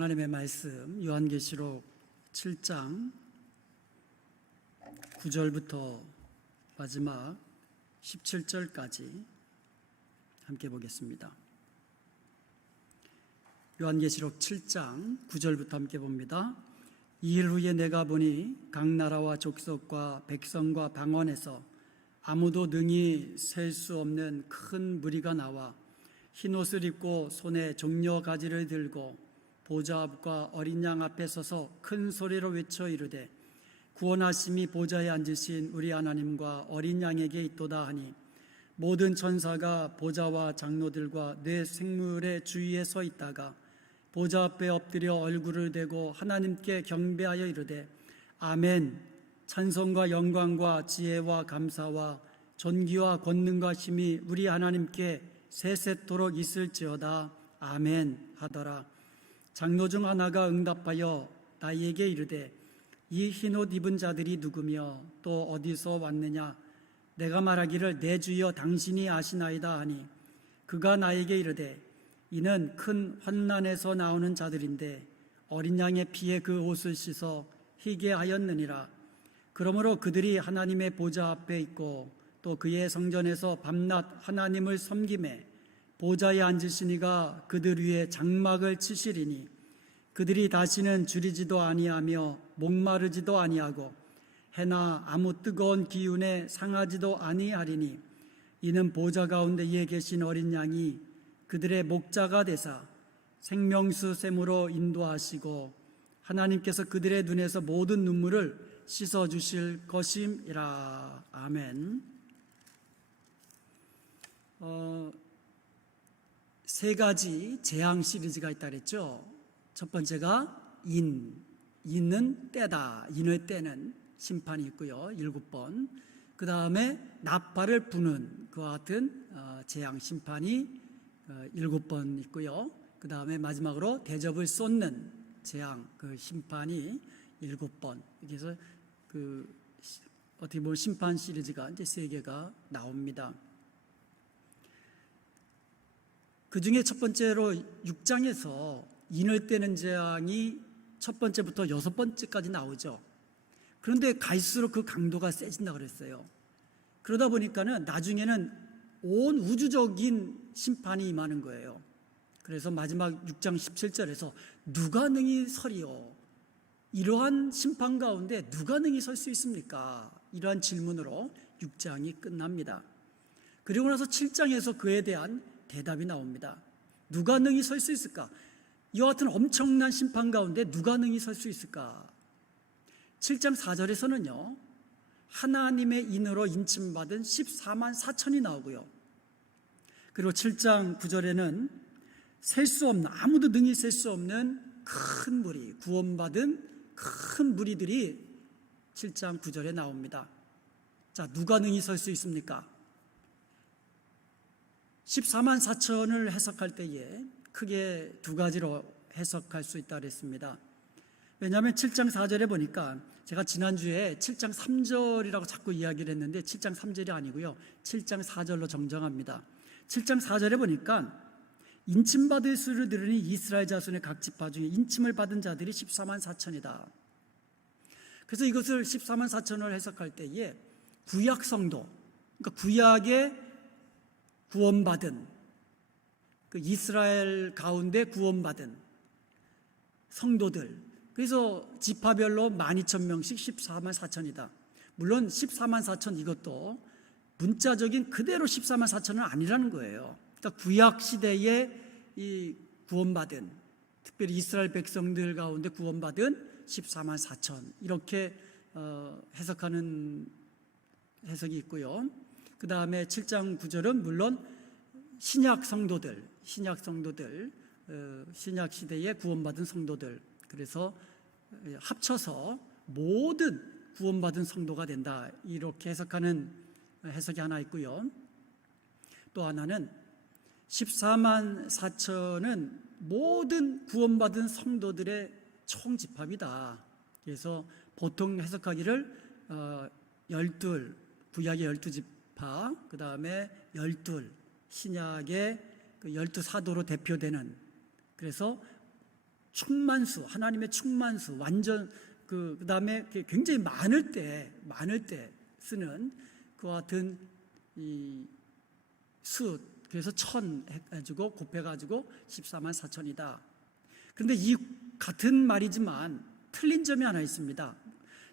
하나님의 말씀 요한계시록 7장 9절부터 마지막 17절까지 함께 보겠습니다. 요한계시록 7장 9절부터 함께 봅니다. 이일 후에 내가 보니 각 나라와 족속과 백성과 방언에서 아무도 능히 셀 수 없는 큰 무리가 나와 흰옷을 입고 손에 종려 가지를 들고 보좌 앞과 어린 양 앞에 서서 큰 소리로 외쳐 이르되 구원하심이 보좌에 앉으신 우리 하나님과 어린 양에게 있도다 하니 모든 천사가 보좌와 장로들과 네 생물의 주위에 서 있다가 보좌 앞에 엎드려 얼굴을 대고 하나님께 경배하여 이르되 아멘. 찬송과 영광과 지혜와 감사와 존귀와 권능과 힘이 우리 하나님께 세세토록 있을지어다. 아멘 하더라. 장로 중 하나가 응답하여 나에게 이르되 이 흰옷 입은 자들이 누구며 또 어디서 왔느냐? 내가 말하기를 내 주여 당신이 아시나이다 하니 그가 나에게 이르되 이는 큰 환난에서 나오는 자들인데 어린 양의 피에 그 옷을 씻어 희게 하였느니라. 그러므로 그들이 하나님의 보좌 앞에 있고 또 그의 성전에서 밤낮 하나님을 섬기매 보좌에 앉으신 이가 그들 위에 장막을 치시리니 그들이 다시는 줄이지도 아니하며 목마르지도 아니하고 해나 아무 뜨거운 기운에 상하지도 아니하리니 이는 보좌 가운데 에 계신 어린 양이 그들의 목자가 되사 생명수 샘으로 인도하시고 하나님께서 그들의 눈에서 모든 눈물을 씻어주실 것임이라. 아멘. 세 가지 재앙 시리즈가 있다 그랬죠. 첫 번째가 인은 때다. 인의 때는 심판이 있고요. 7번. 그 다음에 나팔을 부는 그와 같은 재앙 심판이 7번 있고요. 그 다음에 마지막으로 대접을 쏟는 재앙 그 심판이 7번. 그래서 어떻게 보면 심판 시리즈가 이제 3개가 나옵니다. 그 중에 첫 번째로 6장에서 인을 떼는 재앙이 첫 번째부터 6번째까지 나오죠. 그런데 갈수록 그 강도가 세진다 그랬어요. 그러다 보니까는 나중에는 온 우주적인 심판이 임하는 거예요. 그래서 마지막 6장 17절에서 누가 능히 서리요? 이러한 심판 가운데 누가 능히 설 수 있습니까? 이러한 질문으로 6장이 끝납니다. 그리고 나서 7장에서 그에 대한 대답이 나옵니다. 누가 능히 설 수 있을까? 이와 같은 엄청난 심판 가운데 누가 능히 설 수 있을까? 7장 4절에서는요 하나님의 인으로 인침받은 14만 4천이 나오고요. 그리고 7장 9절에는 셀 수 없는, 아무도 능히 셀 수 없는 큰 무리, 구원받은 큰 무리들이 7장 9절에 나옵니다. 자, 누가 능히 설 수 있습니까? 14만 4천을 해석할 때에 크게 두 가지로 해석할 수 있다 그랬습니다. 왜냐하면 7장 4절에 보니까 제가 지난주에 7장 3절이라고 자꾸 이야기를 했는데 7장 3절이 아니고요. 7장 4절로 정정합니다. 7장 4절에 보니까 인침받을 수를 들으니 이스라엘 자손의 각 지파 중에 인침을 받은 자들이 14만 4천이다. 그래서 이것을 14만 4천을 해석할 때에 구약 성도, 그러니까 구약의 구원받은 그 이스라엘 가운데 구원받은 성도들, 그래서 지파별로 12,000명씩 14만 4천이다. 물론 14만 4천 이것도 문자적인 그대로 14만 4천은 아니라는 거예요. 그러니까 구약 시대에 이 구원받은, 특별히 이스라엘 백성들 가운데 구원받은 14만 4천 이렇게 해석하는 해석이 있고요. 그 다음에 7장 9절은 물론 신약 성도들, 신약 시대에 구원받은 성도들, 그래서 합쳐서 모든 구원받은 성도가 된다 이렇게 해석하는 해석이 하나 있고요. 또 하나는 14만 4천은 모든 구원받은 성도들의 총집합이다. 그래서 보통 해석하기를 12, 구약의 12지파, 그 다음에 12, 신약의 그 12사도로 대표되는, 그래서 충만수, 하나님의 충만수, 완전 그다음에 굉장히 많을 때 쓰는 그와 같은 이 수, 그래서 1000 해가지고 곱해가지고 14만 4천이다. 그런데 이 같은 말이지만 틀린 점이 하나 있습니다.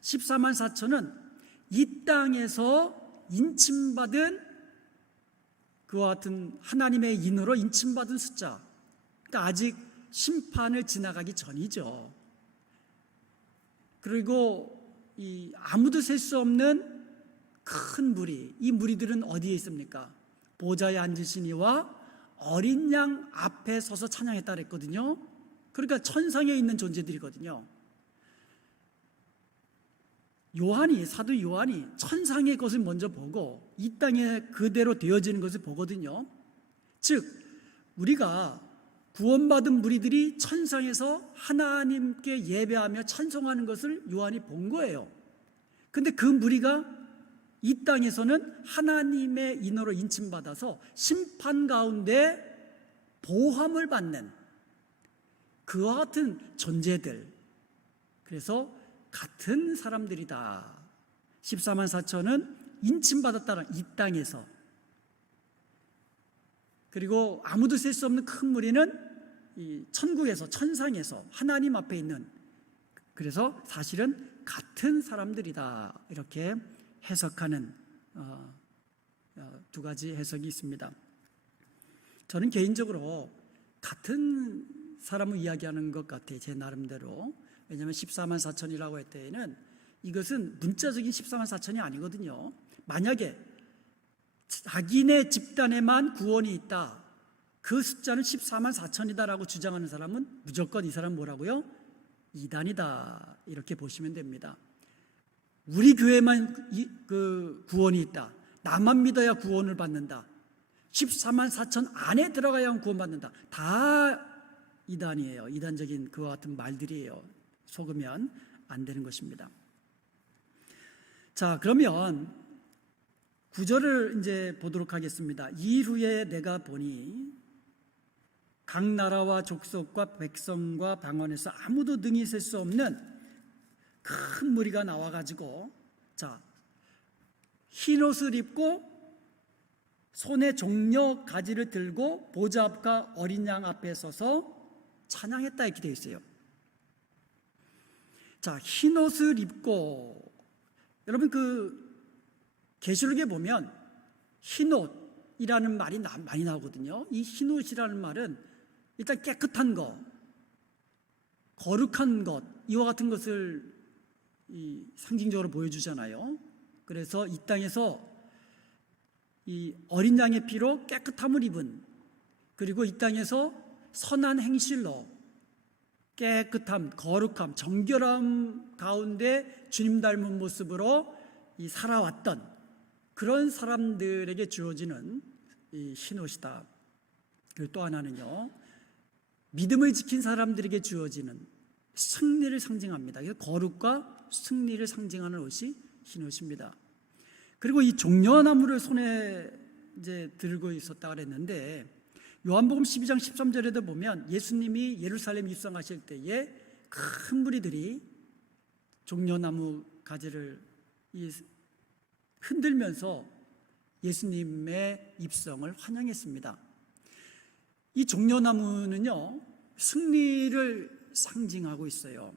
14만 4천은 이 땅에서 인침받은 그와 같은 하나님의 인으로 인침받은 숫자, 그러니까 아직 심판을 지나가기 전이죠. 그리고 이 아무도 셀 수 없는 큰 무리, 이 무리들은 어디에 있습니까? 보좌에 앉으신 이와 어린 양 앞에 서서 찬양했다 그랬거든요. 그러니까 천상에 있는 존재들이거든요. 사도 요한이 천상의 것을 먼저 보고 이 땅에 그대로 되어지는 것을 보거든요. 즉 우리가 구원받은 무리들이 천상에서 하나님께 예배하며 찬송하는 것을 요한이 본 거예요. 근데 그 무리가 이 땅에서는 하나님의 인으로 인침받아서 심판 가운데 보함을 받는 그와 같은 존재들, 그래서 같은 사람들이다. 14만 4천은 인침받았다는 이 땅에서, 그리고 아무도 셀 수 없는 큰 무리는 이 천국에서, 천상에서 하나님 앞에 있는, 그래서 사실은 같은 사람들이다. 이렇게 해석하는 두 가지 해석이 있습니다. 저는 개인적으로 같은 사람을 이야기하는 것 같아요. 제 나름대로. 왜냐하면 14만 4천이라고 할 때에는 이것은 문자적인 14만 4천이 아니거든요. 만약에 자기네 집단에만 구원이 있다, 그 숫자는 14만 4천이다라고 주장하는 사람은 무조건 이 사람 뭐라고요? 이단이다, 이렇게 보시면 됩니다. 우리 교회만 그 구원이 있다, 나만 믿어야 구원을 받는다, 14만 4천 안에 들어가야 구원받는다, 다 이단이에요. 이단적인 그와 같은 말들이에요. 속으면 안 되는 것입니다. 자, 그러면 9절을 이제 보도록 하겠습니다. 이후에 내가 보니 각 나라와 족속과 백성과 방언에서 아무도 능히 셀 수 없는 큰 무리가 나와가지고, 자, 흰옷을 입고 손에 종려 가지를 들고 보좌 앞과 어린 양 앞에 서서 찬양했다 이렇게 되어 있어요. 자, 흰옷을 입고, 여러분 그 계시록에 보면 흰옷이라는 말이 많이 나오거든요. 이 흰옷이라는 말은 일단 깨끗한 것, 거룩한 것, 이와 같은 것을 상징적으로 보여주잖아요. 그래서 이 땅에서 이 어린 양의 피로 깨끗함을 입은, 그리고 이 땅에서 선한 행실로 깨끗함, 거룩함, 정결함 가운데 주님 닮은 모습으로 살아왔던 그런 사람들에게 주어지는 이 흰옷이다. 그리고 또 하나는요, 믿음을 지킨 사람들에게 주어지는 승리를 상징합니다. 그래서 거룩과 승리를 상징하는 옷이 흰옷입니다. 그리고 이 종려나무를 손에 이제 들고 있었다 그랬는데, 요한복음 12장 13절에도 보면 예수님이 예루살렘 입성하실 때에 큰 무리들이 종려나무 가지를 흔들면서 예수님의 입성을 환영했습니다. 이 종려나무는요, 승리를 상징하고 있어요.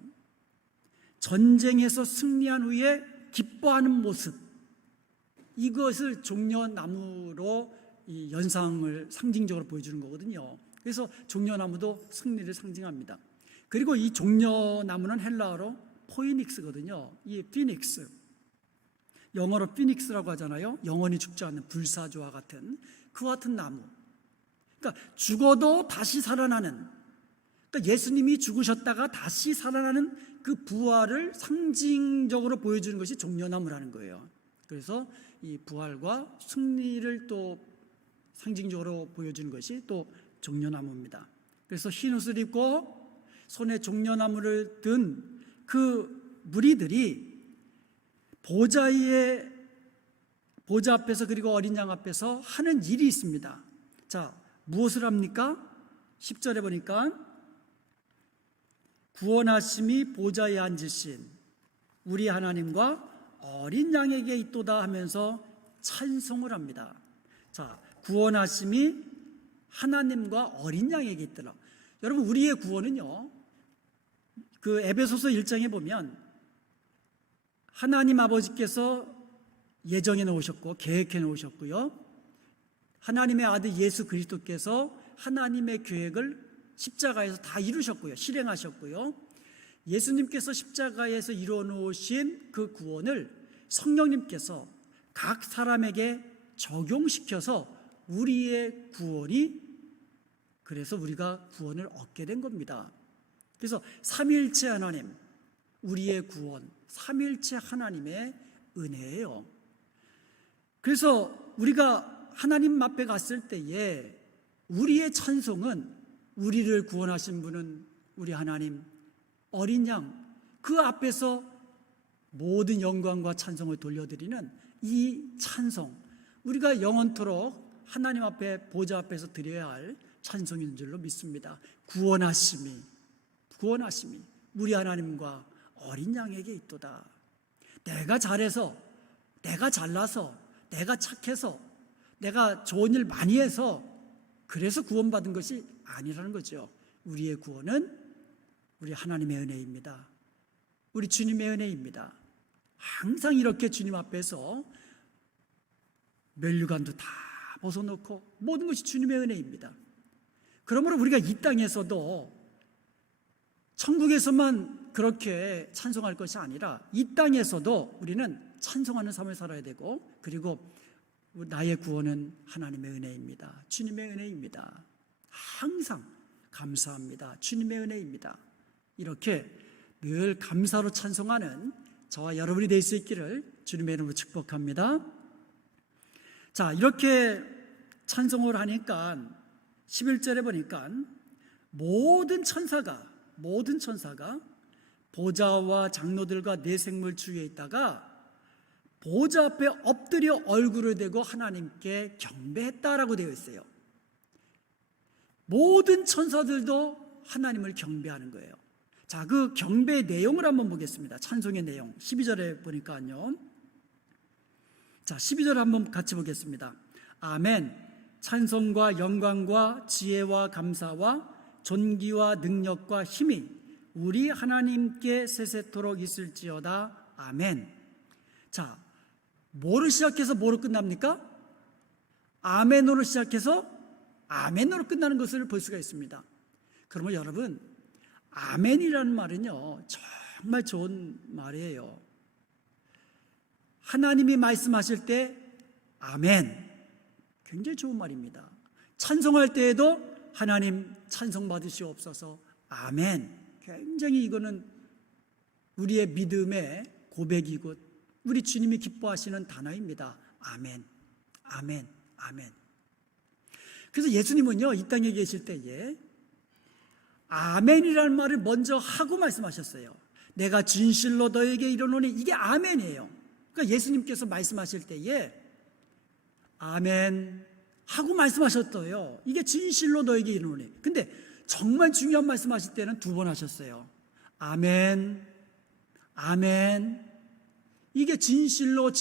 전쟁에서 승리한 후에 기뻐하는 모습, 이것을 종려나무로 이 연상을 상징적으로 보여주는 거거든요. 그래서 종려나무도 승리를 상징합니다. 그리고 이 종려나무는 헬라어로 포이닉스거든요. 이 피닉스, 영어로 피닉스라고 하잖아요. 영원히 죽지 않는 불사조와 같은 그와 같은 나무. 그러니까 죽어도 다시 살아나는, 그러니까 예수님이 죽으셨다가 다시 살아나는 그 부활을 상징적으로 보여주는 것이 종려나무라는 거예요. 그래서 이 부활과 승리를 또 상징적으로 보여주는 것이 또 종려나무입니다. 그래서 흰옷을 입고 손에 종려나무를 든 그 무리들이 보좌 앞에서, 그리고 어린 양 앞에서 하는 일이 있습니다. 자, 무엇을 합니까? 10절에 보니까 구원하심이 보좌에 앉으신 우리 하나님과 어린 양에게 있도다 하면서 찬송을 합니다. 자, 구원하심이 하나님과 어린 양에게 있더라. 여러분, 우리의 구원은요, 그 에베소서 1장에 보면 하나님 아버지께서 예정해 놓으셨고 계획해 놓으셨고요, 하나님의 아들 예수 그리스도께서 하나님의 계획을 십자가에서 다 이루셨고요, 실행하셨고요, 예수님께서 십자가에서 이루어 놓으신 그 구원을 성령님께서 각 사람에게 적용시켜서 우리의 구원이, 그래서 우리가 구원을 얻게 된 겁니다. 그래서 삼위일체 하나님, 우리의 구원, 삼위일체 하나님의 은혜예요. 그래서 우리가 하나님 앞에 갔을 때에 우리의 찬송은, 우리를 구원하신 분은 우리 하나님, 어린 양, 그 앞에서 모든 영광과 찬송을 돌려드리는 이 찬송, 우리가 영원토록 하나님 앞에, 보좌 앞에서 드려야 할 찬송인 줄로 믿습니다. 구원하심이 우리 하나님과 어린 양에게 있도다. 내가 잘해서, 내가 잘나서, 내가 착해서, 내가 좋은 일 많이 해서 그래서 구원받은 것이 아니라는 거죠. 우리의 구원은 우리 하나님의 은혜입니다. 우리 주님의 은혜입니다. 항상 이렇게 주님 앞에서 면류관도 다 벗어놓고 모든 것이 주님의 은혜입니다. 그러므로 우리가 이 땅에서도, 천국에서만 그렇게 찬송할 것이 아니라 이 땅에서도 우리는 찬송하는 삶을 살아야 되고, 그리고 나의 구원은 하나님의 은혜입니다. 주님의 은혜입니다. 항상 감사합니다. 주님의 은혜입니다. 이렇게 늘 감사로 찬송하는 저와 여러분이 될 수 있기를 주님의 이름으로 축복합니다. 자, 이렇게 찬송을 하니까 11절에 보니까 모든 천사가 보좌와 장로들과 네 생물 주위에 있다가 보좌 앞에 엎드려 얼굴을 대고 하나님께 경배했다라고 되어 있어요. 모든 천사들도 하나님을 경배하는 거예요. 자, 그 경배의 내용을 한번 보겠습니다. 찬송의 내용 12절에 보니까요. 자, 12절 한번 같이 보겠습니다. 아멘. 찬송과 영광과 지혜와 감사와 존귀와 능력과 힘이 우리 하나님께 세세토록 있을지어다. 아멘. 자, 뭐를 시작해서 뭐로 끝납니까? 아멘으로 시작해서 아멘으로 끝나는 것을 볼 수가 있습니다. 그러면 여러분, 아멘이라는 말은요, 정말 좋은 말이에요. 하나님이 말씀하실 때 아멘, 굉장히 좋은 말입니다. 찬송할 때에도 하나님 찬송 받으시옵소서, 아멘. 굉장히 이거는 우리의 믿음의 고백이고 우리 주님이 기뻐하시는 단어입니다. 아멘, 아멘, 아멘. 그래서 예수님은요, 이 땅에 계실 때에 아멘이라는 말을 먼저 하고 말씀하셨어요. 내가 진실로 너에게 이르노니, 이게 아멘이에요. 그러니까 예수님께서 말씀하실 때에 아멘 하고 말씀하셨어요. 이게 진실로 너에게 이르노니. 근데 정말 중요한 말씀하실 때는 두 번 하셨어요. 아멘, 아멘. 이게 진실로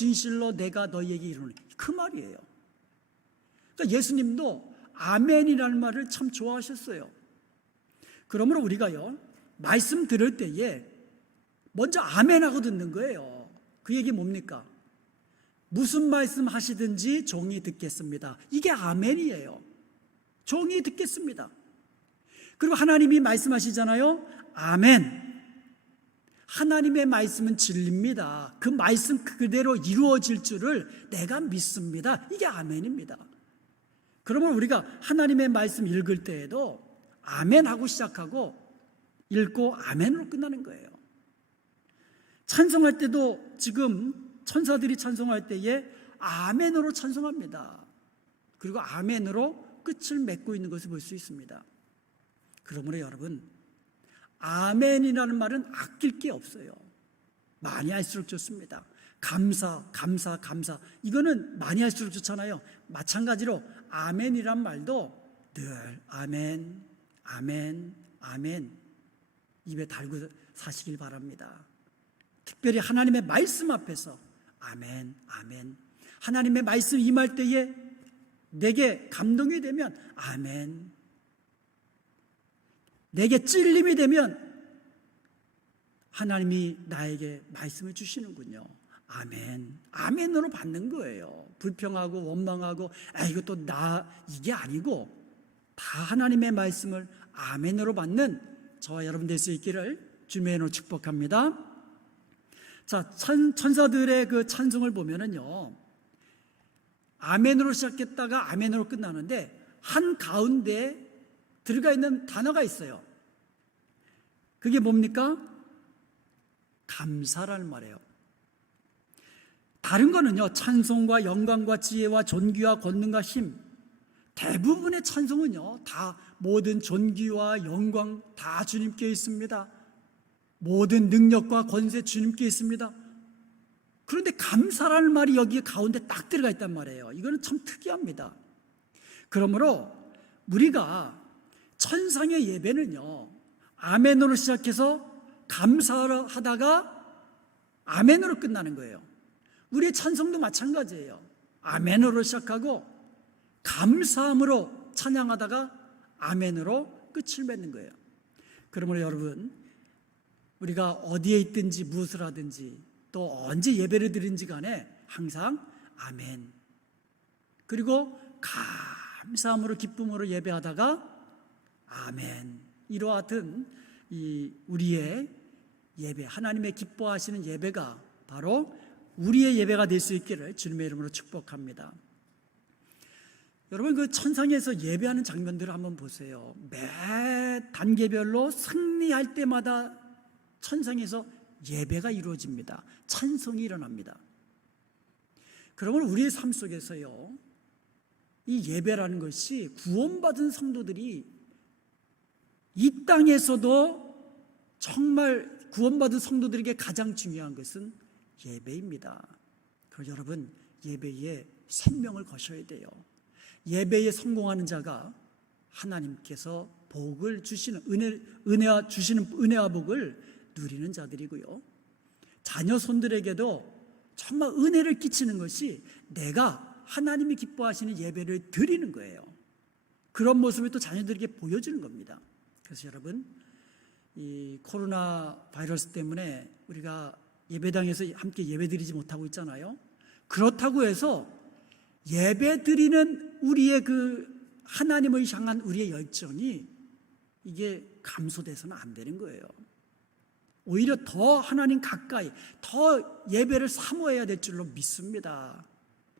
내가 너희에게 이르노니, 그 말이에요. 그러니까 예수님도 아멘이라는 말을 참 좋아하셨어요. 그러므로 우리가요, 말씀 들을 때에 먼저 아멘하고 듣는 거예요. 그 얘기 뭡니까? 무슨 말씀 하시든지 종이 듣겠습니다. 이게 아멘이에요. 종이 듣겠습니다. 그리고 하나님이 말씀하시잖아요. 아멘. 하나님의 말씀은 진리입니다. 그 말씀 그대로 이루어질 줄을 내가 믿습니다. 이게 아멘입니다. 그러면 우리가 하나님의 말씀 읽을 때에도 아멘하고 시작하고 읽고 아멘으로 끝나는 거예요. 찬송할 때도 지금 천사들이 찬송할 때에 아멘으로 찬송합니다. 그리고 아멘으로 끝을 맺고 있는 것을 볼 수 있습니다. 그러므로 여러분, 아멘이라는 말은 아낄 게 없어요. 많이 할수록 좋습니다. 감사. 이거는 많이 할수록 좋잖아요. 마찬가지로 아멘이란 말도 늘 아멘. 입에 달고 사시길 바랍니다. 특별히 하나님의 말씀 앞에서 아멘, 아멘. 하나님의 말씀 임할 때에 내게 감동이 되면 아멘. 내게 찔림이 되면 하나님이 나에게 말씀을 주시는군요. 아멘. 아멘으로 받는 거예요. 불평하고 원망하고 이것도 이게 아니고 다 하나님의 말씀을 아멘으로 받는 저와 여러분 될 수 있기를 주님의 이름으로 축복합니다. 자, 천사들의 그 찬송을 보면은요, 아멘으로 시작했다가 아멘으로 끝나는데 한 가운데 들어가 있는 단어가 있어요. 그게 뭡니까? 감사라는 말이에요. 다른 거는요, 찬송과 영광과 지혜와 존귀와 권능과 힘, 대부분의 찬송은요 다 모든 존귀와 영광 다 주님께 있습니다. 모든 능력과 권세 주님께 있습니다. 그런데 감사라는 말이 여기 가운데 딱 들어가 있단 말이에요. 이거는 참 특이합니다. 그러므로 우리가 천상의 예배는요, 아멘으로 시작해서 감사하다가 아멘으로 끝나는 거예요. 우리의 찬송도 마찬가지예요. 아멘으로 시작하고 감사함으로 찬양하다가 아멘으로 끝을 맺는 거예요. 그러므로 여러분, 우리가 어디에 있든지 무엇을 하든지 또 언제 예배를 드린지 간에 항상 아멘, 그리고 감사함으로 기쁨으로 예배하다가 아멘, 이와 같은 이 우리의 예배, 하나님의 기뻐하시는 예배가 바로 우리의 예배가 될 수 있기를 주님의 이름으로 축복합니다. 여러분, 그 천상에서 예배하는 장면들을 한번 보세요. 매 단계별로 승리할 때마다 천상에서 예배가 이루어집니다. 찬송이 일어납니다. 그러면 우리의 삶 속에서요, 이 예배라는 것이 구원받은 성도들이 이 땅에서도 정말 구원받은 성도들에게 가장 중요한 것은 예배입니다. 그래서 여러분, 예배에 생명을 거셔야 돼요. 예배에 성공하는 자가 하나님께서 복을 주시는 은혜와 복을 누리는 자들이고요, 자녀 손들에게도 정말 은혜를 끼치는 것이 내가 하나님이 기뻐하시는 예배를 드리는 거예요. 그런 모습을 또 자녀들에게 보여주는 겁니다. 그래서 여러분, 이 코로나 바이러스 때문에 우리가 예배당에서 함께 예배드리지 못하고 있잖아요. 그렇다고 해서 예배드리는 우리의 그 하나님을 향한 우리의 열정이 이게 감소돼서는 안 되는 거예요. 오히려 더 하나님 가까이, 더 예배를 사모해야 될 줄로 믿습니다.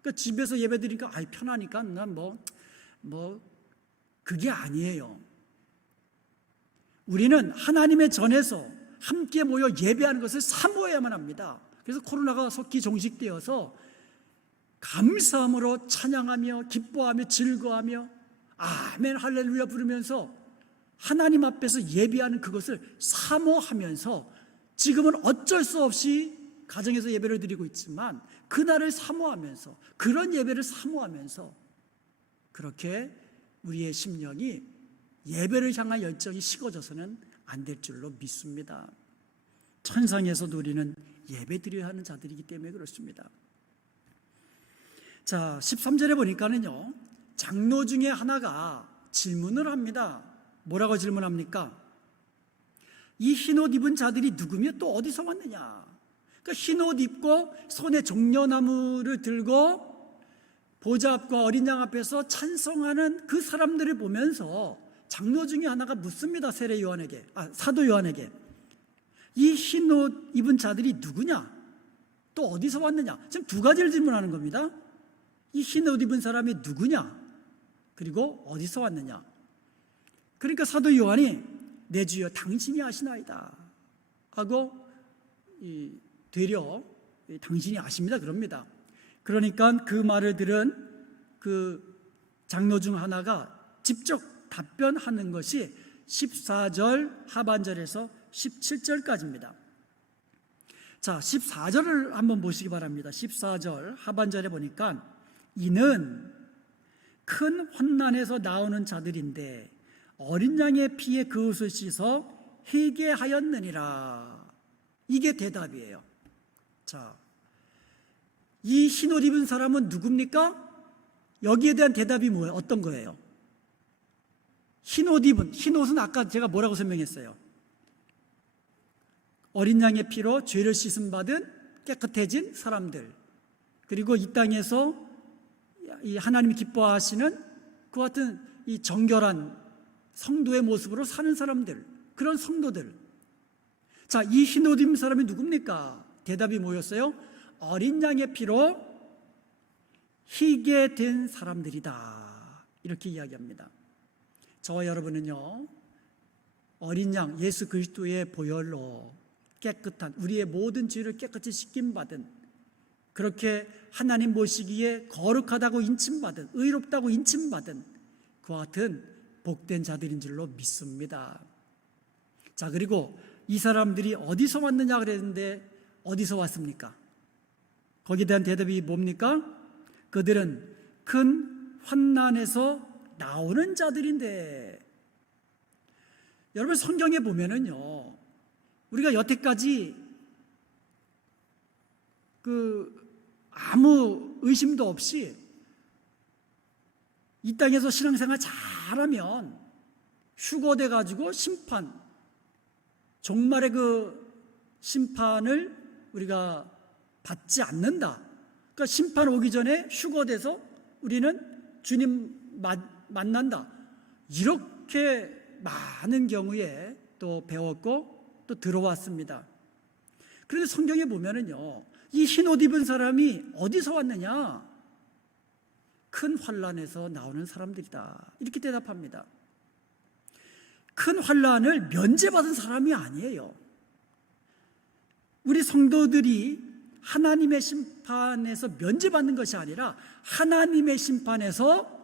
그러니까 집에서 예배드리니까 편하니까 난 그게 아니에요. 우리는 하나님의 전에서 함께 모여 예배하는 것을 사모해야만 합니다. 그래서 코로나가 속히 종식되어서 감사함으로 찬양하며 기뻐하며 즐거워하며 아멘 할렐루야 부르면서 하나님 앞에서 예배하는 그것을 사모하면서, 지금은 어쩔 수 없이 가정에서 예배를 드리고 있지만 그날을 사모하면서, 그런 예배를 사모하면서 그렇게 우리의 심령이 예배를 향한 열정이 식어져서는 안 될 줄로 믿습니다. 천상에서도 우리는 예배 드려야 하는 자들이기 때문에 그렇습니다. 자, 13절에 보니까는요, 장로 중에 하나가 질문을 합니다. 뭐라고 질문합니까? 이 흰옷 입은 자들이 누구며 또 어디서 왔느냐? 그러니까 흰옷 입고 손에 종려나무를 들고 보좌 앞과 어린 양 앞에서 찬송하는 그 사람들을 보면서 장로 중에 하나가 묻습니다. 사도 요한에게 이 흰옷 입은 자들이 누구냐? 또 어디서 왔느냐? 지금 두 가지를 질문하는 겁니다. 이 흰옷 입은 사람이 누구냐? 그리고 어디서 왔느냐? 그러니까 사도 요한이 내 주여 당신이 아시나이다 하고 되려 당신이 아십니다 그럽니다. 그러니까 그 말을 들은 그 장로 중 하나가 직접 답변하는 것이 14절 하반절에서 17절까지입니다. 자, 14절을 한번 보시기 바랍니다. 14절 하반절에 보니까 이는 큰 환난에서 나오는 자들인데 어린 양의 피에 그 옷을 씻어 회개하였느니라. 이게 대답이에요. 자, 이 흰옷 입은 사람은 누굽니까? 여기에 대한 대답이 뭐예요? 어떤 거예요? 흰옷 입은, 흰옷은 아까 제가 뭐라고 설명했어요? 어린 양의 피로 죄를 씻음 받은 깨끗해진 사람들, 그리고 이 땅에서 이 하나님이 기뻐하시는 그 같은 이 정결한 성도의 모습으로 사는 사람들, 그런 성도들. 자, 이 흰옷 입은 사람이 누굽니까? 대답이 뭐였어요? 어린 양의 피로 희게 된 사람들이다. 이렇게 이야기합니다. 저와 여러분은요, 어린 양 예수 그리스도의 보혈로 깨끗한, 우리의 모든 죄를 깨끗이 씻김받은, 그렇게 하나님 보시기에 거룩하다고 인침받은, 의롭다고 인침받은 그와 같은 복된 자들인 줄로 믿습니다. 자, 그리고 이 사람들이 어디서 왔느냐 그랬는데 어디서 왔습니까? 거기에 대한 대답이 뭡니까? 그들은 큰 환난에서 나오는 자들인데, 여러분 성경에 보면은요, 우리가 여태까지 아무 의심도 없이 이 땅에서 신앙생활 잘하면 휴거돼 가지고 심판, 종말의 그 심판을 우리가 받지 않는다. 그러니까 심판 오기 전에 휴거돼서 우리는 주님 만난다. 이렇게 많은 경우에 또 배웠고 또 들어왔습니다. 그런데 성경에 보면은요, 이 흰옷 입은 사람이 어디서 왔느냐? 큰 환난에서 나오는 사람들이다. 이렇게 대답합니다. 큰 환난을 면제받은 사람이 아니에요. 우리 성도들이 하나님의 심판에서 면제받는 것이 아니라 하나님의 심판에서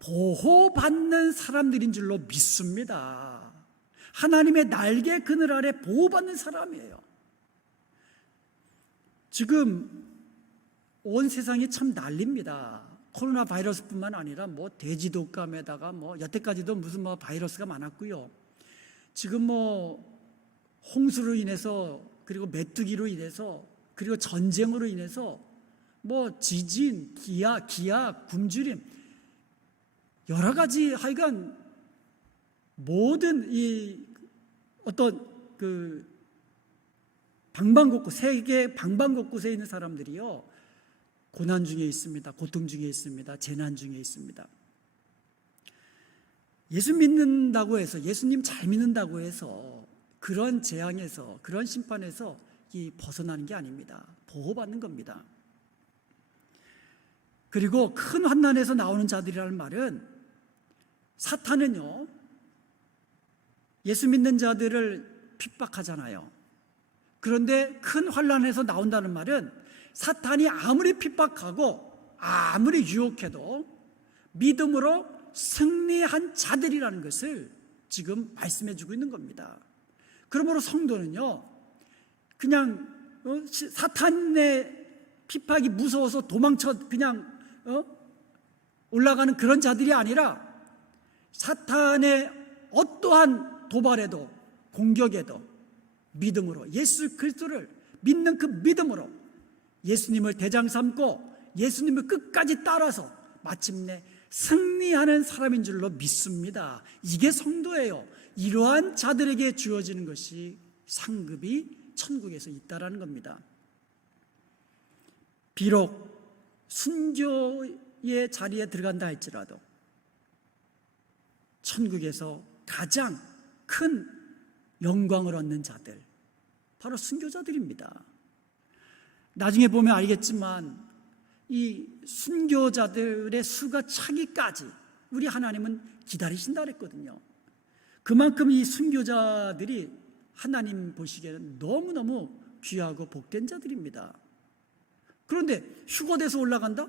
보호받는 사람들인 줄로 믿습니다. 하나님의 날개 그늘 아래 보호받는 사람이에요. 지금 온 세상이 참 난립니다. 코로나 바이러스뿐만 아니라 돼지 독감에다가 여태까지도 무슨 바이러스가 많았고요. 지금 홍수로 인해서, 그리고 메뚜기로 인해서, 그리고 전쟁으로 인해서 지진, 기아, 굶주림, 여러 가지 하여간 모든 이 어떤 방방곡곡, 세계 방방곡곡에 있는 사람들이요, 고난 중에 있습니다. 고통 중에 있습니다. 재난 중에 있습니다. 예수 믿는다고 해서, 예수님 잘 믿는다고 해서 그런 재앙에서, 그런 심판에서 벗어나는 게 아닙니다. 보호받는 겁니다. 그리고 큰 환난에서 나오는 자들이라는 말은, 사탄은요, 예수 믿는 자들을 핍박하잖아요. 그런데 큰 환난에서 나온다는 말은, 사탄이 아무리 핍박하고 아무리 유혹해도 믿음으로 승리한 자들이라는 것을 지금 말씀해 주고 있는 겁니다. 그러므로 성도는요, 그냥 사탄의 핍박이 무서워서 도망쳐 그냥 올라가는 그런 자들이 아니라, 사탄의 어떠한 도발에도 공격에도 믿음으로, 예수 그리스도를 믿는 그 믿음으로 예수님을 대장 삼고 예수님을 끝까지 따라서 마침내 승리하는 사람인 줄로 믿습니다. 이게 성도예요. 이러한 자들에게 주어지는 것이 상급이 천국에서 있다라는 겁니다. 비록 순교의 자리에 들어간다 할지라도 천국에서 가장 큰 영광을 얻는 자들, 바로 순교자들입니다. 나중에 보면 알겠지만 이 순교자들의 수가 차기까지 우리 하나님은 기다리신다 그랬거든요. 그만큼 이 순교자들이 하나님 보시기에는 너무너무 귀하고 복된 자들입니다. 그런데 휴거돼서 올라간다?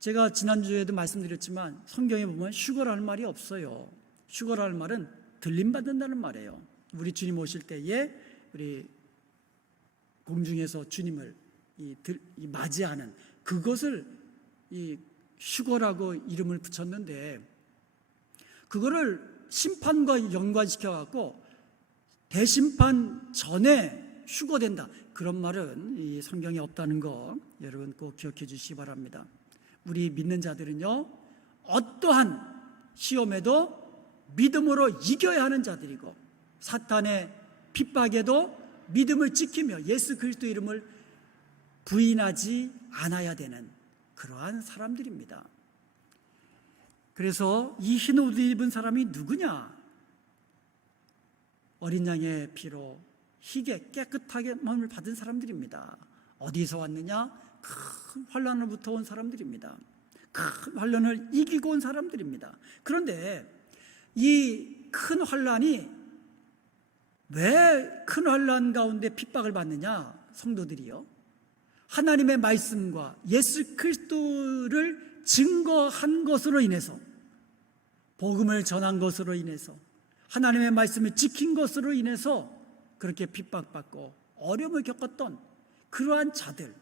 제가 지난주에도 말씀드렸지만 성경에 보면 휴거라는 말이 없어요. 휴거라는 말은 들림받는다는 말이에요. 우리 주님 오실 때에 우리 공중에서 주님을 맞이하는 그것을 이 휴거라고 이름을 붙였는데, 그거를 심판과 연관시켜 갖고 대심판 전에 휴거된다. 그런 말은 이 성경에 없다는 거 여러분 꼭 기억해 주시기 바랍니다. 우리 믿는 자들은요, 어떠한 시험에도 믿음으로 이겨야 하는 자들이고, 사탄의 핍박에도 믿음을 지키며 예수 그리스도 이름을 부인하지 않아야 되는 그러한 사람들입니다. 그래서 이 흰 옷을 입은 사람이 누구냐? 어린 양의 피로 희게 깨끗하게 마음을 받은 사람들입니다. 어디서 왔느냐? 큰 환난으로부터 온 사람들입니다. 큰 환난을 이기고 온 사람들입니다. 그런데 이 큰 환난이 왜 큰 환난 가운데 핍박을 받느냐? 성도들이요, 하나님의 말씀과 예수 그리스도를 증거한 것으로 인해서, 복음을 전한 것으로 인해서, 하나님의 말씀을 지킨 것으로 인해서 그렇게 핍박받고 어려움을 겪었던 그러한 자들,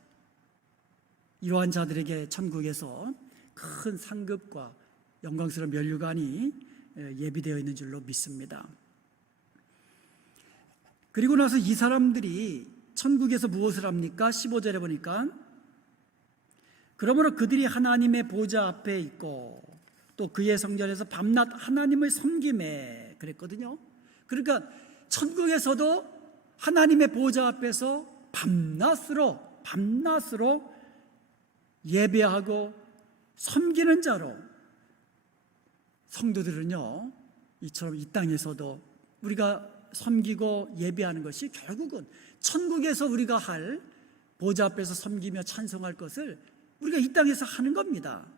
이러한 자들에게 천국에서 큰 상급과 영광스러운 면류관이 예비되어 있는 줄로 믿습니다. 그리고 나서 이 사람들이 천국에서 무엇을 합니까? 15절에 보니까 그러므로 그들이 하나님의 보좌 앞에 있고 또 그의 성전에서 밤낮 하나님을 섬김에 그랬거든요. 그러니까 천국에서도 하나님의 보좌 앞에서 밤낮으로 예배하고 섬기는 자로, 성도들은요, 이처럼 이 땅에서도 우리가 섬기고 예배하는 것이 결국은 천국에서 우리가 할 보좌 앞에서 섬기며 찬송할 것을 우리가 이 땅에서 하는 겁니다.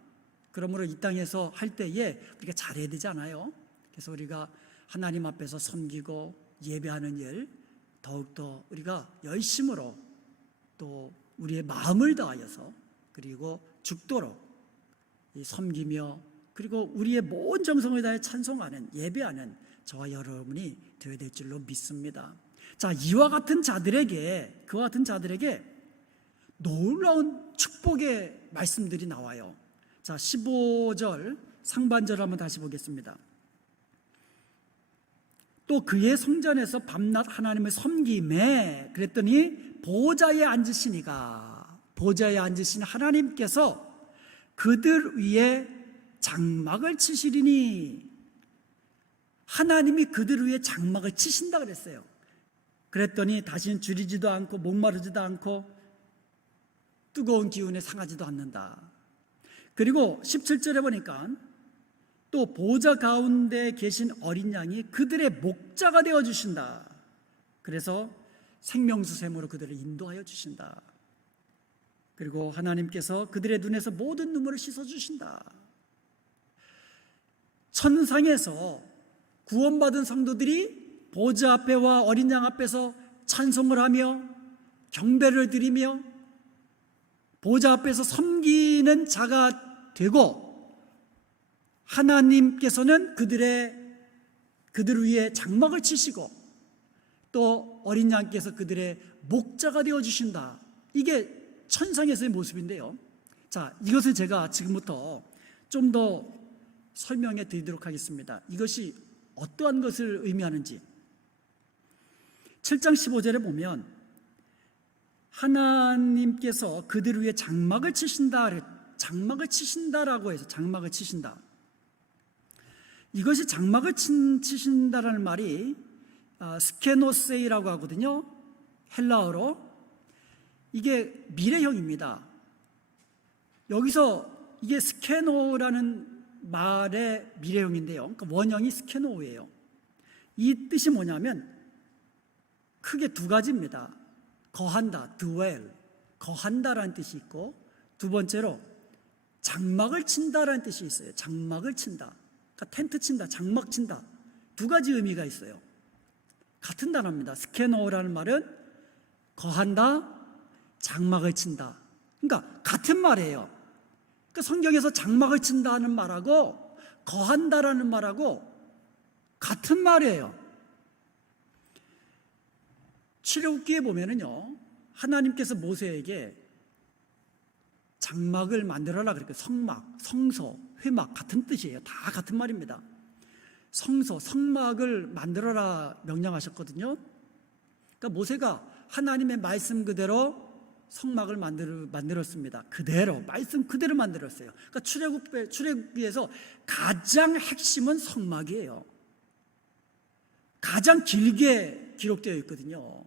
그러므로 이 땅에서 할 때에 우리가 잘해야 되잖아요. 그래서 우리가 하나님 앞에서 섬기고 예배하는 일 더욱더 우리가 열심으로 또 우리의 마음을 다하여서 그리고 죽도록 섬기며 그리고 우리의 모든 정성을 다해 찬송하는, 예배하는 저와 여러분이 되어야 될 줄로 믿습니다. 자, 그와 같은 자들에게 놀라운 축복의 말씀들이 나와요. 자, 15절 상반절 한번 다시 보겠습니다. 또 그의 성전에서 밤낮 하나님을 섬김에 그랬더니 보좌에 앉으신 하나님께서 그들 위에 장막을 치시리니, 하나님이 그들 위에 장막을 치신다 그랬어요. 그랬더니 다시는 줄이지도 않고 목마르지도 않고 뜨거운 기운에 상하지도 않는다. 그리고 17절에 보니까 또 보좌 가운데 계신 어린 양이 그들의 목자가 되어 주신다. 그래서 생명수 샘으로 그들을 인도하여 주신다. 그리고 하나님께서 그들의 눈에서 모든 눈물을 씻어 주신다. 천상에서 구원받은 성도들이 보좌 앞에와 어린 양 앞에서 찬송을 하며 경배를 드리며 보좌 앞에서 섬기는 자가 되고, 하나님께서는 그들 위에 장막을 치시고 또 어린 양께서 그들의 목자가 되어 주신다. 이게 천상에서의 모습인데요. 자, 이것을 제가 지금부터 좀 더 설명해 드리도록 하겠습니다. 이것이 어떠한 것을 의미하는지. 7장 15절에 보면 하나님께서 그들을 위해 장막을 치신다라고 해서 장막을 치신다. 이것이 장막을 치신다라는 말이 스케노세이라고 하거든요. 헬라어로. 이게 미래형입니다. 여기서 이게 스케노라는 말의 미래형인데요. 그러니까 원형이 스케노예요. 이 뜻이 뭐냐면 크게 두 가지입니다. 거한다, dwell, 거한다라는 뜻이 있고, 두 번째로 장막을 친다라는 뜻이 있어요. 장막을 친다. 그러니까 텐트 친다, 장막 친다. 두 가지 의미가 있어요. 같은 단어입니다. 스케노라는 말은 거한다, 장막을 친다. 그러니까 같은 말이에요. 그러니까 성경에서 장막을 친다는 말하고 거한다라는 말하고 같은 말이에요. 출애굽기에 보면은요, 하나님께서 모세에게 장막을 만들어라 그랬어요. 성막, 성소, 회막 같은 뜻이에요. 다 같은 말입니다. 성막을 만들어라 명령하셨거든요. 그러니까 모세가 하나님의 말씀 그대로 성막을 만들었습니다. 그대로 말씀 그대로 만들었어요. 그러니까 출애굽기에서 가장 핵심은 성막이에요. 가장 길게 기록되어 있거든요.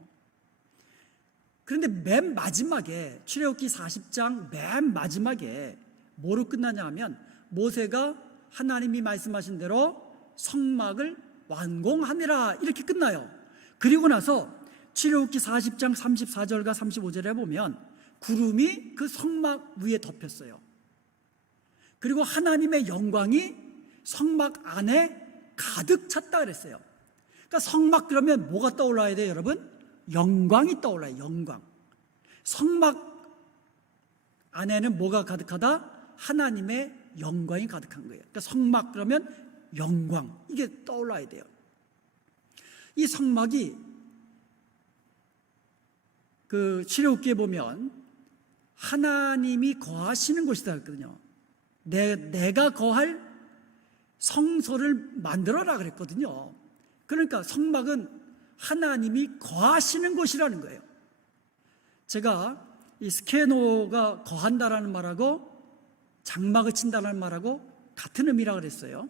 그런데 맨 마지막에 출애굽기 40장 맨 마지막에 뭐로 끝나냐 하면 모세가 하나님이 말씀하신 대로 성막을 완공하니라 이렇게 끝나요. 그리고 나서 출애굽기 40장 34절과 35절에 보면 구름이 그 성막 위에 덮였어요. 그리고 하나님의 영광이 성막 안에 가득 찼다 그랬어요. 그러니까 성막 그러면 뭐가 떠올라야 돼요, 여러분? 영광이 떠올라요. 영광. 성막 안에는 뭐가 가득하다? 하나님의 영광이 가득한 거예요. 그러니까 성막 그러면 영광, 이게 떠올라야 돼요. 이 성막이 그 출애굽기에 보면 하나님이 거하시는 곳이다 그랬거든요. 내가 거할 성소를 만들어라 그랬거든요. 그러니까 성막은 하나님이 거하시는 곳이라는 거예요. 제가 이 스케노가 거한다라는 말하고 장막을 친다는 말하고 같은 의미라고 그랬어요.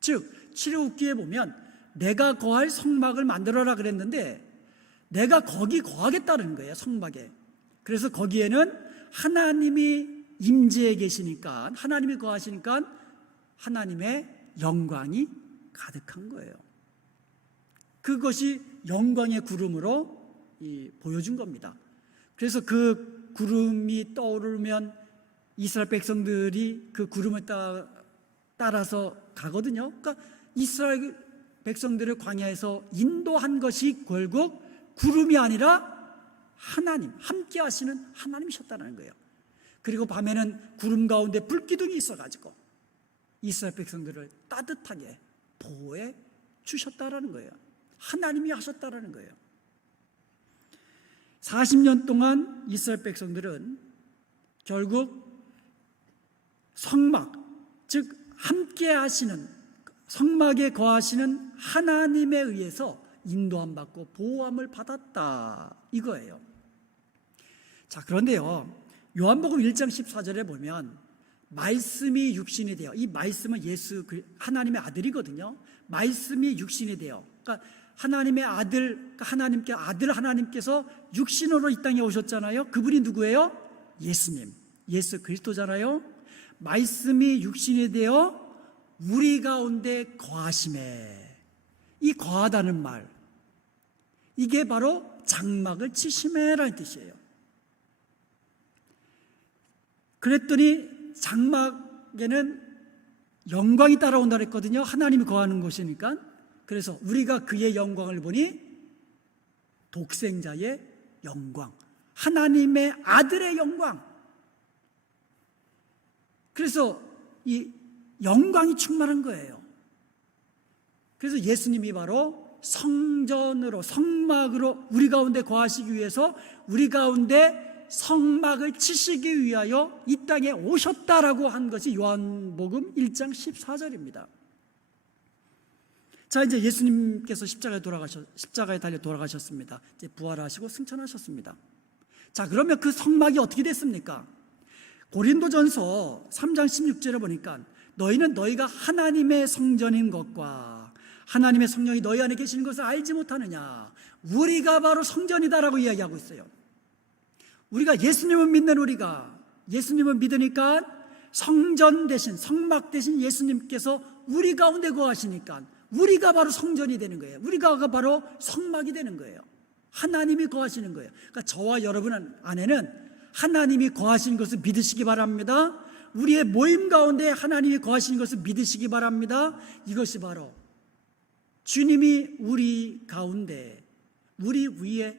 즉 출애굽기에 보면 내가 거할 성막을 만들어라 그랬는데 내가 거기 거하겠다는 거예요, 성막에. 그래서 거기에는 하나님이 임재해 계시니까, 하나님이 거하시니까 하나님의 영광이 가득한 거예요. 그것이 영광의 구름으로 보여준 겁니다. 그래서 그 구름이 떠오르면 이스라엘 백성들이 그 구름을 따라서 가거든요. 그러니까 이스라엘 백성들을 광야에서 인도한 것이 결국 구름이 아니라 하나님, 함께 하시는 하나님이셨다는 거예요. 그리고 밤에는 구름 가운데 불기둥이 있어가지고 이스라엘 백성들을 따뜻하게 보호해 주셨다라는 거예요. 하나님이 하셨다라는 거예요. 40년 동안 이스라엘 백성들은 결국 성막, 즉 함께 하시는, 성막에 거하시는 하나님에 의해서 인도함 받고 보호함을 받았다, 이거예요. 자, 그런데요, 요한복음 1장 14절에 보면 말씀이 육신이 되어, 이 말씀은 예수 하나님의 아들이거든요. 말씀이 육신이 되어, 그러니까 하나님의 아들, 하나님께서 육신으로 이 땅에 오셨잖아요. 그분이 누구예요? 예수님, 예수 그리스도잖아요. 말씀이 육신이 되어 우리 가운데 거하심에, 이 거하다는 말, 이게 바로 장막을 치심에라는 뜻이에요. 그랬더니 장막에는 영광이 따라온다 그랬거든요. 하나님이 거하는 곳이니까. 그래서 우리가 그의 영광을 보니 독생자의 영광, 하나님의 아들의 영광. 그래서 이 영광이 충만한 거예요. 그래서 예수님이 바로 성전으로, 성막으로 우리 가운데 거하시기 위해서 우리 가운데 성막을 치시기 위하여 이 땅에 오셨다라고 한 것이 요한복음 1장 14절입니다. 자, 이제 예수님께서 십자가에 달려 돌아가셨습니다. 이제 부활하시고 승천하셨습니다. 자, 그러면 그 성막이 어떻게 됐습니까? 고린도전서 3장 16절에 보니까 너희는 너희가 하나님의 성전인 것과 하나님의 성령이 너희 안에 계시는 것을 알지 못하느냐, 우리가 바로 성전이다라고 이야기하고 있어요. 우리가 예수님을 믿는, 우리가 예수님을 믿으니까 성전 대신, 성막 대신 예수님께서 우리 가운데 거하시니까 우리가 바로 성전이 되는 거예요. 우리가 바로 성막이 되는 거예요. 하나님이 거하시는 거예요. 그러니까 저와 여러분 안에는 하나님이 거하시는 것을 믿으시기 바랍니다. 우리의 모임 가운데 하나님이 거하시는 것을 믿으시기 바랍니다. 이것이 바로 주님이 우리 가운데, 우리 위에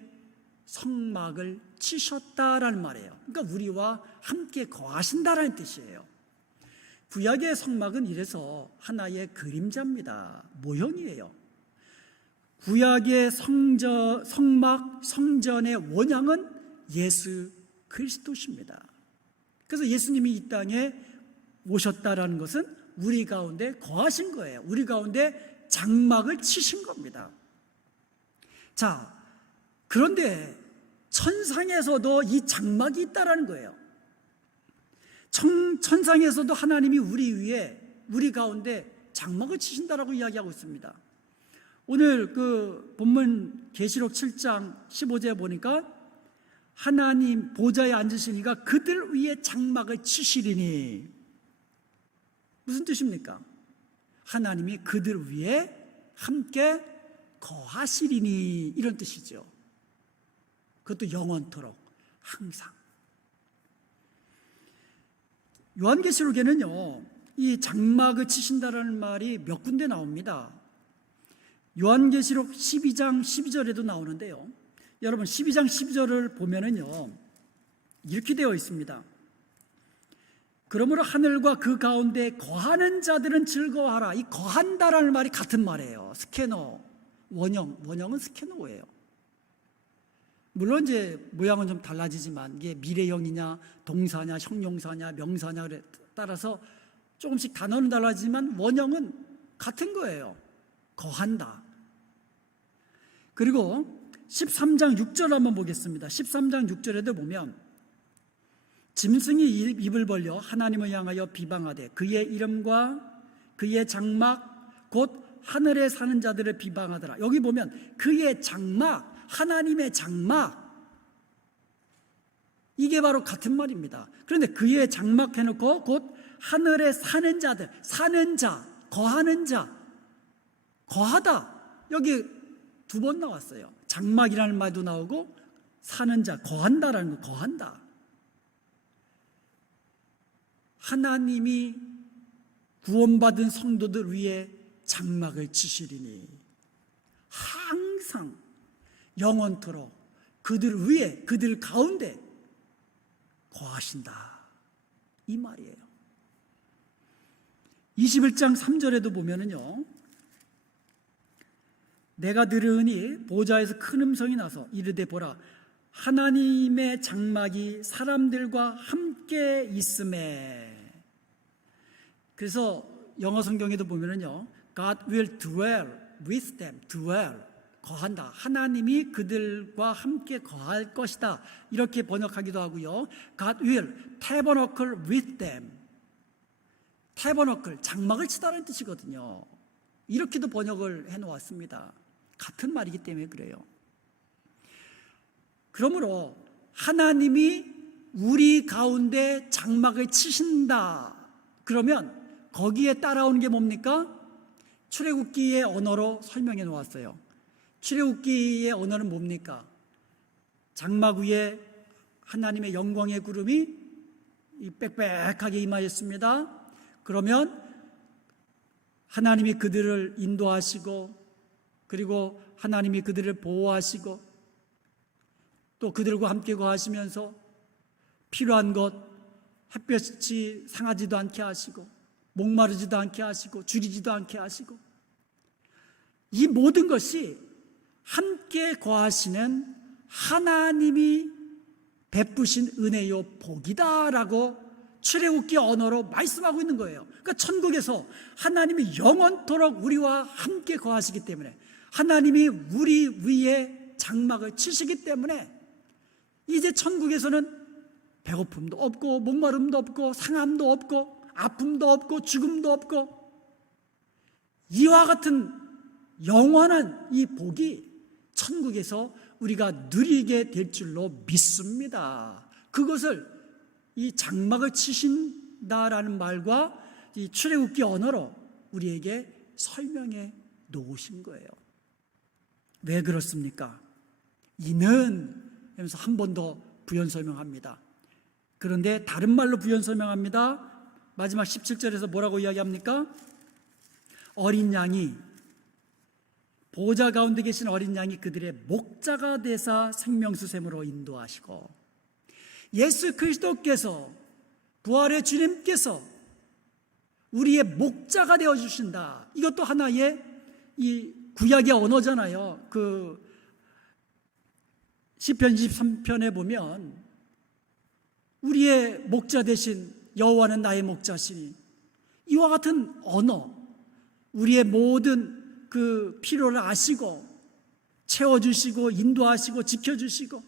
성막을 치셨다라는 말이에요. 그러니까 우리와 함께 거하신다라는 뜻이에요. 구약의 성막은 이래서 하나의 그림자입니다. 모형이에요. 구약의 성막, 성전의 원형은 예수 그리스도십니다. 그래서 예수님이 이 땅에 오셨다라는 것은 우리 가운데 거하신 거예요. 우리 가운데 장막을 치신 겁니다. 자, 그런데 천상에서도 이 장막이 있다라는 거예요. 천상에서도 하나님이 우리 가운데 장막을 치신다라고 이야기하고 있습니다. 오늘 그 본문 계시록 7장 15절에 보니까 하나님 보좌에 앉으시니까 그들 위에 장막을 치시리니, 무슨 뜻입니까? 하나님이 그들 위에 함께 거하시리니, 이런 뜻이죠. 그것도 영원토록 항상. 요한계시록에는요, 이 장막을 치신다라는 말이 몇 군데 나옵니다. 요한계시록 12장 12절에도 나오는데요, 여러분 12장 12절을 보면은요 이렇게 되어 있습니다. 그러므로 하늘과 그 가운데 거하는 자들은 즐거워하라. 이 거한다라는 말이 같은 말이에요. 스캐너, 원형은 스캐너예요. 물론 이제 모양은 좀 달라지지만 이게 미래형이냐 동사냐 형용사냐 명사냐에 따라서 조금씩 단어는 달라지지만 원형은 같은 거예요. 거한다. 그리고 13장 6절 한번 보겠습니다. 13장 6절에도 보면 짐승이 입을 벌려 하나님을 향하여 비방하되 그의 이름과 그의 장막 곧 하늘에 사는 자들을 비방하더라. 여기 보면 그의 장막, 하나님의 장막, 이게 바로 같은 말입니다. 그런데 그의 장막 해놓고 곧 하늘에 사는 자들, 사는 자, 거하는 자, 거하다, 여기 두 번 나왔어요. 장막이라는 말도 나오고 사는 자, 거한다라는 거, 거한다. 하나님이 구원받은 성도들 위에 장막을 치시리니 항상 영원토록 그들 위에, 그들 가운데 거하신다, 이 말이에요. 21장 3절에도 보면은요, 내가 들으니 보좌에서 큰 음성이 나서 이르되 보라 하나님의 장막이 사람들과 함께 있음에. 그래서 영어 성경에도 보면은요, God will dwell with them, dwell, 거한다. 하나님이 그들과 함께 거할 것이다, 이렇게 번역하기도 하고요. God will tabernacle with them. tabernacle, 장막을 치다라는 뜻이거든요. 이렇게도 번역을 해놓았습니다. 같은 말이기 때문에 그래요. 그러므로 하나님이 우리 가운데 장막을 치신다 그러면 거기에 따라오는 게 뭡니까? 출애굽기의 언어로 설명해 놓았어요. 출애굽기의 언어는 뭡니까? 장막 위에 하나님의 영광의 구름이 빽빽하게 임하였습니다. 그러면 하나님이 그들을 인도하시고, 그리고 하나님이 그들을 보호하시고, 또 그들과 함께 거하시면서 필요한 것, 햇볕이 상하지도 않게 하시고, 목마르지도 않게 하시고, 줄이지도 않게 하시고, 이 모든 것이 함께 거하시는 하나님이 베푸신 은혜요 복이다라고 출애굽기 언어로 말씀하고 있는 거예요. 그러니까 천국에서 하나님이 영원토록 우리와 함께 거하시기 때문에, 하나님이 우리 위에 장막을 치시기 때문에 이제 천국에서는 배고픔도 없고 목마름도 없고 상함도 없고 아픔도 없고 죽음도 없고, 이와 같은 영원한 이 복이 천국에서 우리가 누리게 될 줄로 믿습니다. 그것을 이 장막을 치신다라는 말과 이 출애굽기 언어로 우리에게 설명해 놓으신 거예요. 왜 그렇습니까? 이는 하면서 한 번 더 부연 설명합니다. 그런데 다른 말로 부연 설명합니다. 마지막 17절에서 뭐라고 이야기합니까? 어린 양이, 보좌 가운데 계신 어린 양이 그들의 목자가 되사 생명수샘으로 인도하시고, 예수 그리스도께서, 부활의 주님께서 우리의 목자가 되어주신다. 이것도 하나의 이 구약의 언어잖아요. 그 시편 23편에 보면 우리의 목자 되신 여호와는 나의 목자시니, 이와 같은 언어, 우리의 모든 그 필요를 아시고 채워주시고 인도하시고 지켜주시고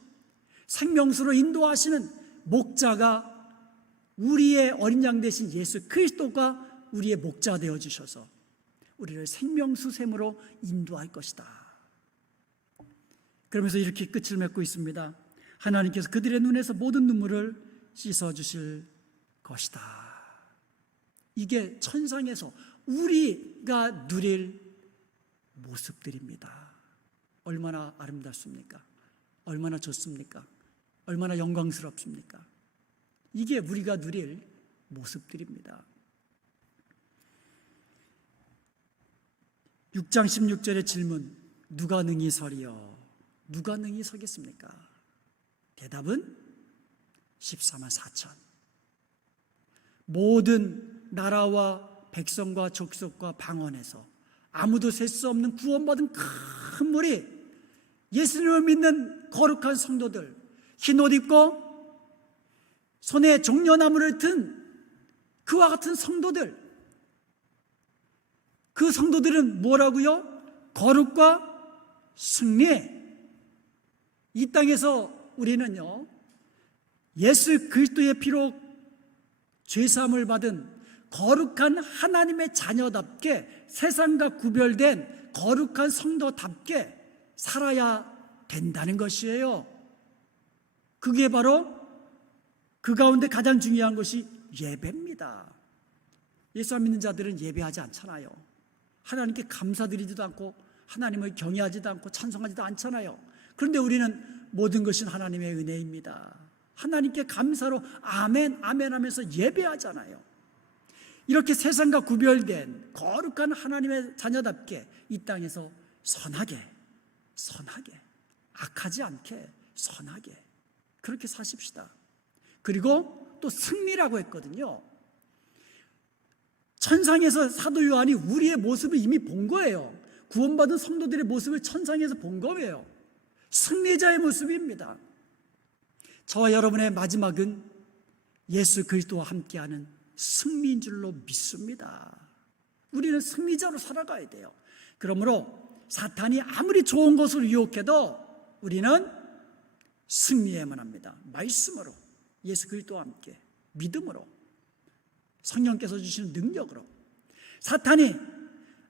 생명수로 인도하시는 목자가 우리의 어린 양 되신 예수 그리스도가 우리의 목자 되어주셔서 우리를 생명수 샘으로 인도할 것이다. 그러면서 이렇게 끝을 맺고 있습니다. 하나님께서 그들의 눈에서 모든 눈물을 씻어주실 것이다. 이게 천상에서 우리가 누릴 모습들입니다. 얼마나 아름답습니까? 얼마나 좋습니까? 얼마나 영광스럽습니까? 이게 우리가 누릴 모습들입니다. 6장 16절의 질문, 누가 능히 서리요? 누가 능히 서겠습니까? 대답은 14만 4천. 모든 나라와 백성과 족속과 방언에서 아무도 셀 수 없는 구원받은 큰 무리, 예수님을 믿는 거룩한 성도들, 흰옷 입고 손에 종려나무를 든 그와 같은 성도들, 그 성도들은 뭐라고요? 거룩과 승리. 이 땅에서 우리는요, 예수 그리스도의 피로 죄사함을 받은 거룩한 하나님의 자녀답게, 세상과 구별된 거룩한 성도답게 살아야 된다는 것이에요. 그게 바로 그 가운데 가장 중요한 것이 예배입니다. 예수 안 믿는 자들은 예배하지 않잖아요. 하나님께 감사드리지도 않고 하나님을 경외하지도 않고 찬송하지도 않잖아요. 그런데 우리는 모든 것은 하나님의 은혜입니다. 하나님께 감사로 아멘 아멘 하면서 예배하잖아요. 이렇게 세상과 구별된 거룩한 하나님의 자녀답게 이 땅에서 선하게 악하지 않게 선하게 그렇게 사십시다. 그리고 또 승리라고 했거든요. 천상에서 사도 요한이 우리의 모습을 이미 본 거예요. 구원받은 성도들의 모습을 천상에서 본 거예요. 승리자의 모습입니다. 저와 여러분의 마지막은 예수 그리스도와 함께하는 승리인 줄로 믿습니다. 우리는 승리자로 살아가야 돼요. 그러므로 사탄이 아무리 좋은 것을 유혹해도 우리는 승리해야만 합니다. 말씀으로, 예수 그리스도와 함께 믿음으로, 성령께서 주시는 능력으로. 사탄이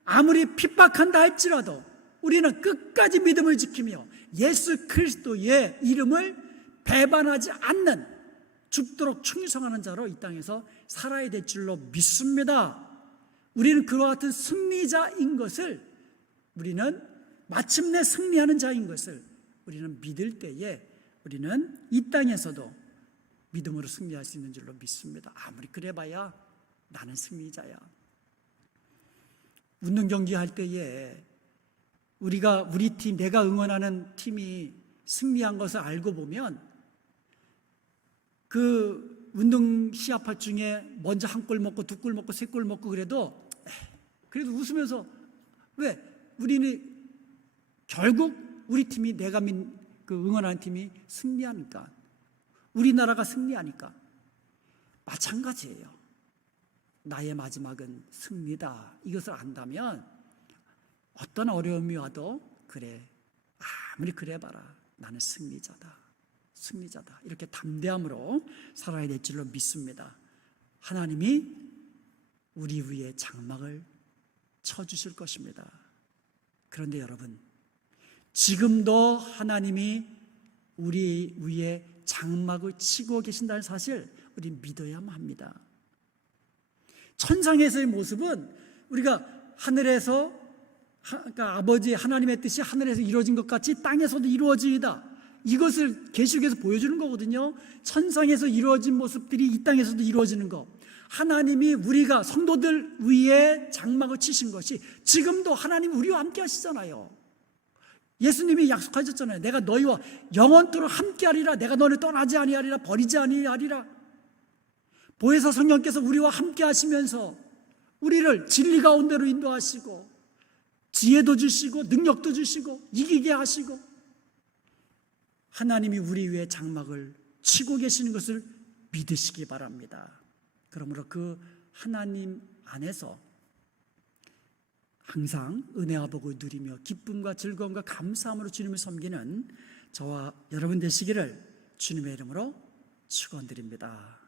아무리 핍박한다 할지라도 우리는 끝까지 믿음을 지키며 예수 그리스도의 이름을 배반하지 않는 죽도록 충성하는 자로 이 땅에서 살아야 될 줄로 믿습니다. 우리는 그와 같은 승리자인 것을, 우리는 마침내 승리하는 자인 것을 우리는 믿을 때에 우리는 이 땅에서도 믿음으로 승리할 수 있는 줄로 믿습니다. 아무리 그래봐야 나는 승리자야. 운동 경기 할 때에 우리 팀, 내가 응원하는 팀이 승리한 것을 알고 보면 그 운동 시합할 중에 먼저 한 골 먹고 두 골 먹고 세 골 먹고 그래도 웃으면서, 왜? 우리는 결국 우리 팀이, 내가 응원하는 팀이 승리하니까, 우리나라가 승리하니까. 마찬가지예요. 나의 마지막은 승리다. 이것을 안다면 어떤 어려움이 와도 그래, 아무리 그래봐라, 나는 승리자다. 이렇게 담대함으로 살아야 될 줄로 믿습니다. 하나님이 우리 위에 장막을 쳐주실 것입니다. 그런데 여러분, 지금도 하나님이 우리 위에 장막을 치고 계신다는 사실 우리 믿어야만 합니다. 천상에서의 모습은 우리가 하늘에서, 그러니까 아버지 하나님의 뜻이 하늘에서 이루어진 것 같이 땅에서도 이루어지이다. 이것을 계시록에서 보여주는 거거든요. 천상에서 이루어진 모습들이 이 땅에서도 이루어지는 거. 하나님이 우리가 성도들 위에 장막을 치신 것이 지금도 하나님 우리와 함께 하시잖아요. 예수님이 약속하셨잖아요. 내가 너희와 영원토록 함께하리라. 내가 너를 떠나지 아니하리라. 버리지 아니하리라. 보혜사 성령께서 우리와 함께 하시면서 우리를 진리 가운데로 인도하시고 지혜도 주시고 능력도 주시고 이기게 하시고, 하나님이 우리 위에 장막을 치고 계시는 것을 믿으시기 바랍니다. 그러므로 그 하나님 안에서 항상 은혜와 복을 누리며 기쁨과 즐거움과 감사함으로 주님을 섬기는 저와 여러분 되시기를 주님의 이름으로 축원드립니다.